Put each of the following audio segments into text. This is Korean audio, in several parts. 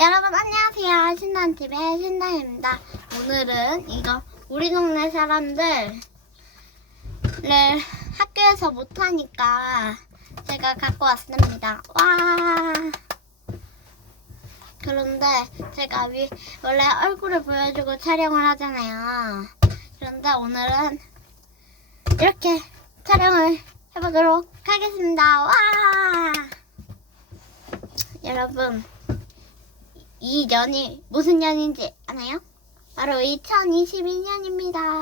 여러분 안녕하세요. 신난TV의 신난입니다. 오늘은 이거 우리 동네 사람들을 학교에서 못하니까 제가 갖고 왔습니다. 와. 그런데 제가 위, 원래 얼굴을 보여주고 촬영을 하잖아요. 그런데 오늘은 이렇게 촬영을 해보도록 하겠습니다. 와! 여러분, 이 년이 무슨 년인지 아나요? 바로 2022년입니다.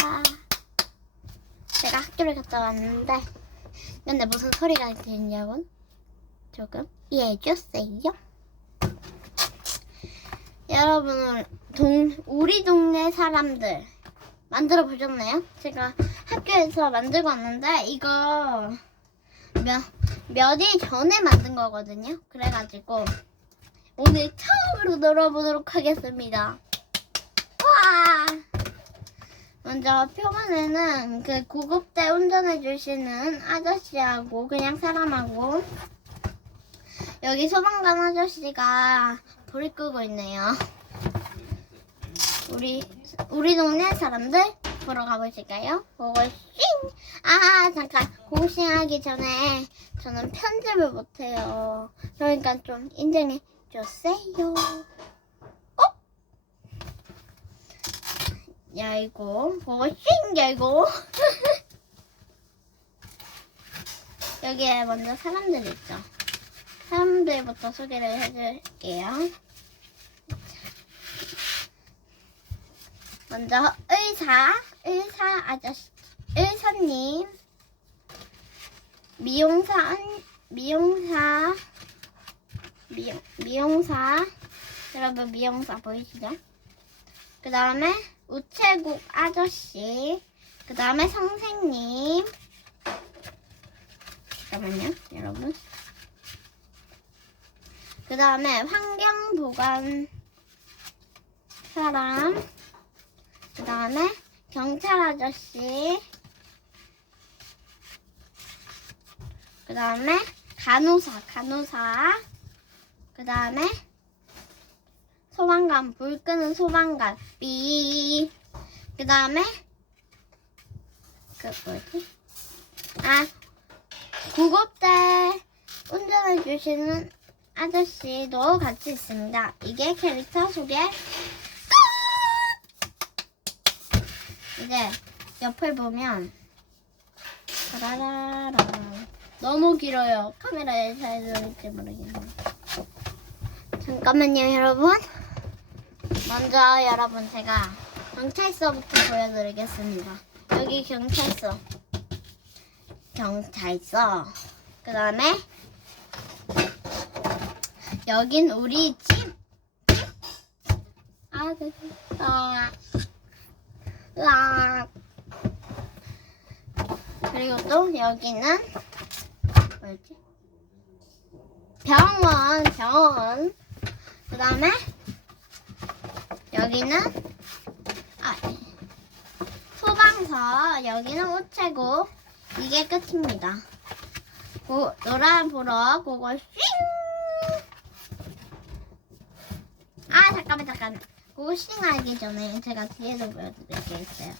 제가 학교를 갔다 왔는데, 근데 무슨 소리가 들리냐고 조금 이해해 주세요. 여러분, 동, 우리 동네 사람들 만들어 보셨나요? 제가 학교에서 만들고 왔는데, 이거 몇, 몇 일 전에 만든 거거든요. 그래가지고, 오늘 처음으로 놀아보도록 하겠습니다. 와! 먼저 표면에는 그 구급대 운전해 주시는 아저씨하고 그냥 사람하고 여기 소방관 아저씨가 불을 끄고 있네요. 우리 우리 동네 사람들 보러 가보실까요? 고고싱! 아 잠깐 고고싱 하기 전에 저는 편집을 못해요. 그러니까 좀 인정해 주세요. 어? 열고 고고싱 열고 여기에 먼저 사람들 있죠. 사람들부터 소개를 해줄게요. 먼저 의사, 의사 아저씨, 의사님, 미용사, 언- 미용사, 미용, 미용사, 여러분 미용사 보이시죠? 그 다음에 우체국 아저씨, 그 다음에 선생님, 잠깐만요, 여러분. 그 다음에 환경보건 사람, 그 다음에 경찰 아저씨, 그 다음에 간호사, 간호사, 그 다음에 소방관, 불 끄는 소방관, 삐, 그 다음에 그 뭐지? 아, 구급대 운전해 주시는 아저씨도 같이 있습니다. 이게 캐릭터 소개 이제 옆을 보면 라라라 너무 길어요. 카메라에 잘 들릴지 모르겠네요. 잠깐만요, 여러분. 먼저 여러분 제가 경찰서부터 보여드리겠습니다. 여기 경찰서, 경찰서. 그 다음에 여긴 우리 집. 아, 네. 아. 으악. 그리고 또 여기는 뭐였지? 병원, 병원. 그 다음에 여기는 아 소방서, 여기는 우체국. 이게 끝입니다. 고, 노란 보러 그거 쉥. 아 잠깐만 잠깐. 그거 싱하기 전에 제가 뒤에서 보여드릴 게 있어요.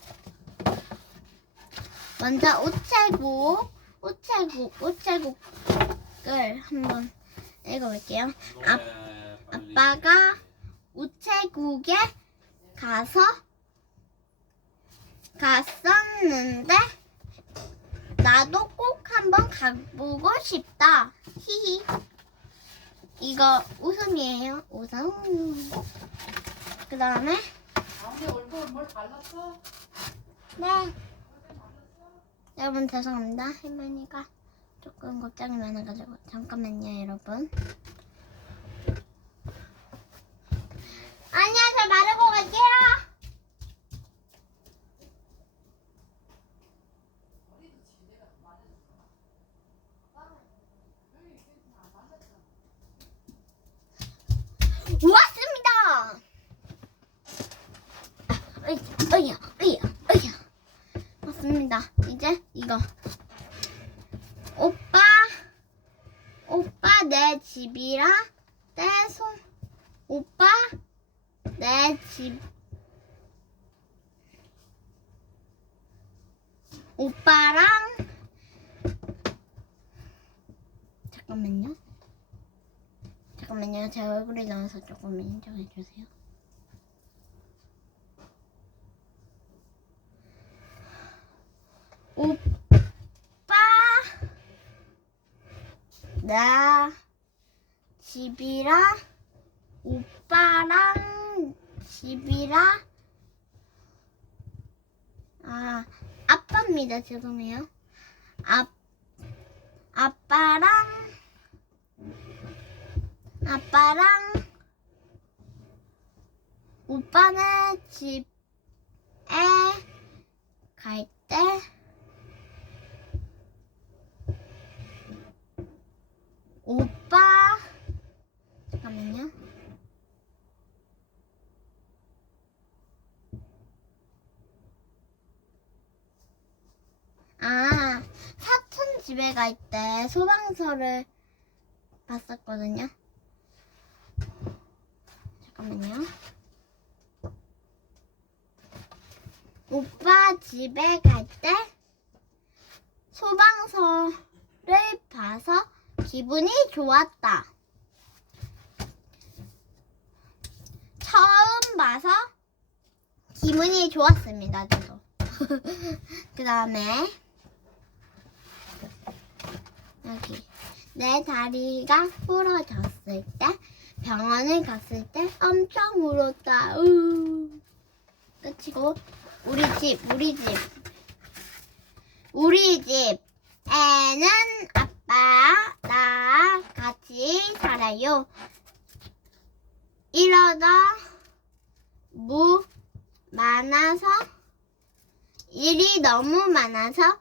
먼저 우체국, 우체국, 우체국을 한번 읽어볼게요. 아, 아빠가 우체국에 가서 갔었는데 나도 꼭 한번 가보고 싶다. 히히. 이거 웃음이에요. 웃음. 그 다음에 가운데 얼굴 뭘 발랐어? 네. 여러분 죄송합니다. 할머니가 조금 걱정이 많아가지고 잠깐만요, 여러분. 마르고 갈게요. 왔습니다. 으이, 으이야, 으이야, 으이야. 맞습니다. 이제 이거. 오빠, 오빠 내 집이라 떼손. 오빠 내 집 오빠랑 잠깐만요. 잠깐만요. 제 얼굴이 나와서 조금 인정해 주세요. 오빠 나 집이랑 오빠랑 집이랑 아 아빠입니다. 죄송해요. 아 아빠랑 아빠랑 오빠네 집에 갈 때 오빠 잠깐만요. 아, 사촌 집에 갈 때 소방서를 봤었거든요. 잠깐만요. 오빠 집에 갈 때 소방서를 봐서 기분이 좋았다. 처음 봐서 기분이 좋았습니다. 저도. 그 다음에 여기 내 다리가 부러졌을 때 병원을 갔을 때 엄청 울었다. 으. 끝이고 우리 집 우리 집 우리 집에는 아빠 나 같이 살아요. 이러다 무 많아서 일이 너무 많아서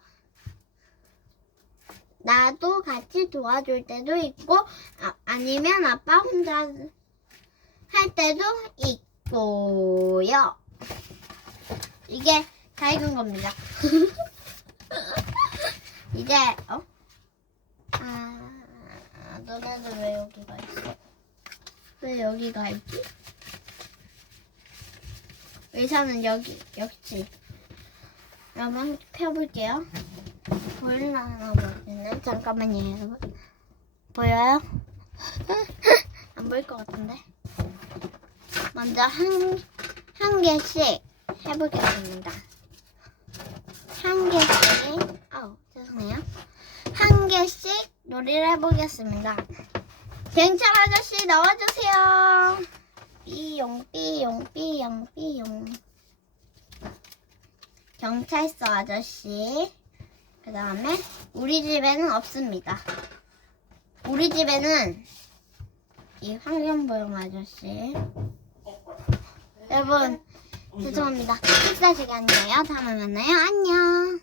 나도 같이 도와줄 때도 있고 아, 아니면 아빠 혼자 할 때도 있고요. 이게 다 익은 겁니다. 이제 어? 아 너네들 왜 여기가 있어? 왜 여기가 있지? 의사는 여기 여기지. 여러분 펴볼게요. 보일라나 모르겠네. 잠깐만요. 보여요? 안 보일 것 같은데. 먼저 한, 한 개씩 해보겠습니다. 한 개씩, 아우, 죄송해요. 한 개씩 놀이를 해보겠습니다. 경찰 아저씨 나와주세요. 삐용, 삐용, 삐용, 삐용. 경찰서 아저씨. 그 다음에 우리 집에는 없습니다. 우리 집에는 이 환경보험 아저씨. 여러분 죄송합니다. 식사 시간이에요. 다음에 만나요. 안녕.